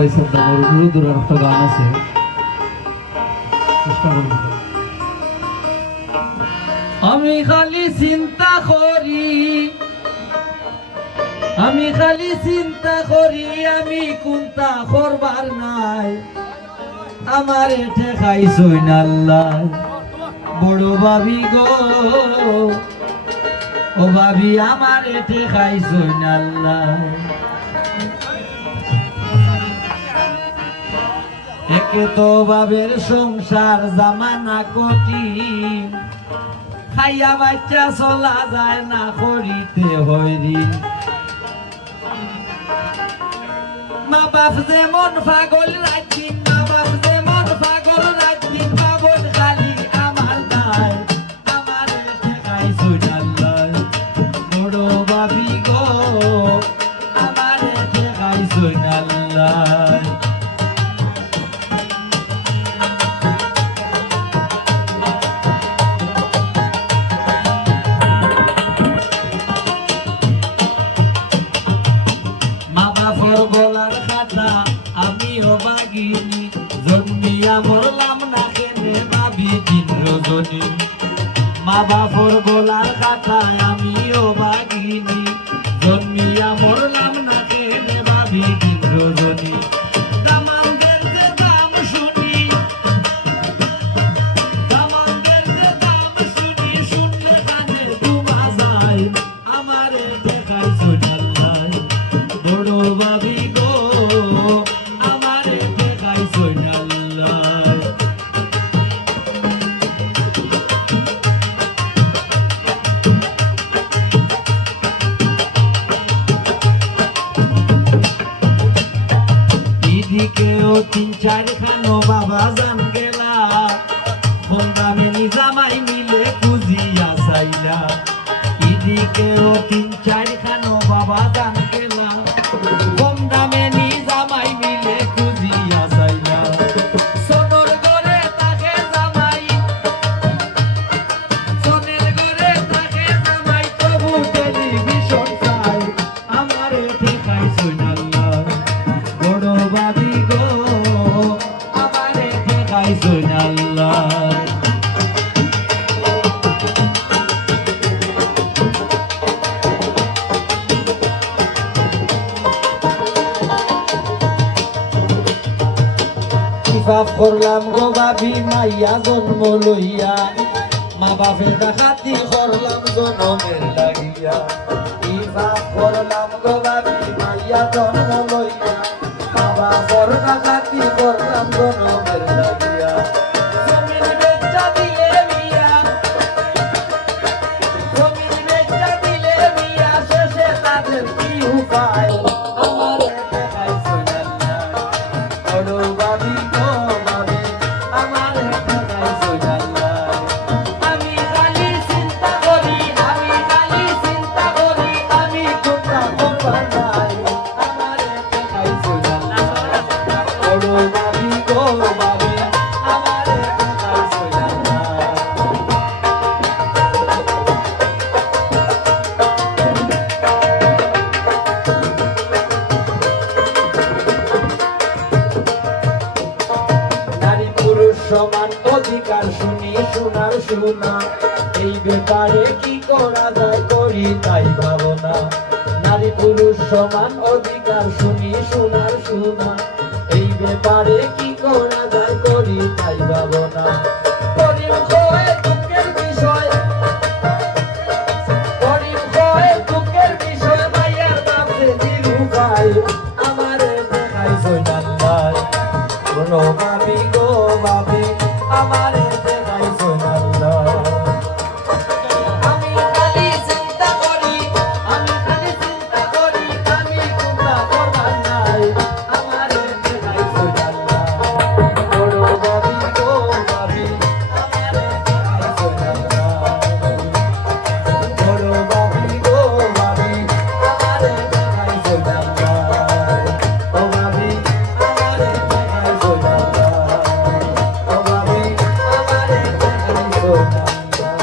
সবাই শ্রদ্ধা করুন। রুদুর একটা গান আছে, চেষ্টা করুন। আমি খালি চিন্তা করি, আমি খালি চিন্তা করি, আমি কোনটা করবার নাই, আমার এঠে খাইছই না আল্লাহ। বড় ভাবি গো, ও ভাবি আমার এঠে খাইছই না আল্লাহ। একে তো বাবের সংসার জামানা কঠিন, খাইয়া বাচ্চা চলা যায় না, করিতে হইরি। মা বাপ যেমন পাগল রাখদিন, মা বাপ যেমন পাগল রাখদিন, বাবন খালি আমার নাই, আমার ঠেকাইছই না আল্লাহ। বড় ভাবি গো, আমার ঠেকাইছই না আল্লাহ। গলার খাতা আমি অবাগিনী, জন্মিয়া মরলাম না কেনে ভাবি দিন রজনী। মা বাপর গলার খাতা আমি অবাগিনী, জন্মিয়া মরলাম না কেনে ভাবি দিন রজনী। দামানদের যে দাম শুনি, দামানদের যে দাম শুনি, শুনলে কানে ঘুমা যায়, আমারে দেখাইছই না আল্লাহ। বড় ভাবি গো, আমারে দেখাইছই না আল্লাহ। এদিকেও ৩-৪ খানো বাবা জান গেলা, ফন্দামেনি জামাই মিলে খুঁজিয়া চাইলা। এদিকেও ৩-৪ খানো বাবা জান গেলা, ফন্দামেনি জামাই মিলে খুঁজিয়া চাইলা। সোনর ঘরে থাকে জামাই, সোনের ঘরে থাকে জামাই, তবু টেলিভিশন চাই, আমারে ঠেকাইছই না আল্লাহ। বড় ভাবি গো, আমারে ঠেকাইছই না আল্লাহ। পাপ করলাম গো ভাবি মাইয়া জন্ম লইয়া, মা বাপের ডাকাতি করলাম জনমের লাগিয়া। ই পাপ করলাম গো ভাবি মাইয়া জন্ম লইয়া, মা বাপর ডাকাতি করলাম জনমের লাগিয়া। জমিন বেচা দিলে মিয়া, জমিন বেচা দিলে মিয়া, শেষে তাদের কি উপায়, আমার দেখাইছই না আল্লাহ। বড় ভাবি গো, সমান অধিকার শুনি শোনার শোনা, এই ব্যাপারে কি করা যায় করি তাই ভাবনা। নারী পুরুষ সমান অধিকার শুনি শোনার শোনা, এই ব্যাপারে কি করা যায় করি তাই ভাবনা। গরিব হয়ে দুঃখের বিষয়, গরিব হয়ে দুঃখের বিষয়, মাইয়ার বাপে নিরুপায়, আমারে দেখাইছই না আল্লাহ। বড় ভাবি গো ভাবি, আমারে দেখাইছই না আল্লাহ। আমি খালি চিন্তা করি, আমি খালি চিন্তা করি, আমি কোনটা করবার নাই, আমারে দেখাইছই না আল্লাহ। বড় ভাবি গো ভাবি, আমারে দেখাইছই না আল্লাহ। বড় ভাবি গো ভাবি, আমারে দেখাইছই না আল্লাহ। ও ভাবি, আমারে দেখাইছই না আল্লাহ। ও ভাবি, আমারে দেখাইছই না আল্লাহ।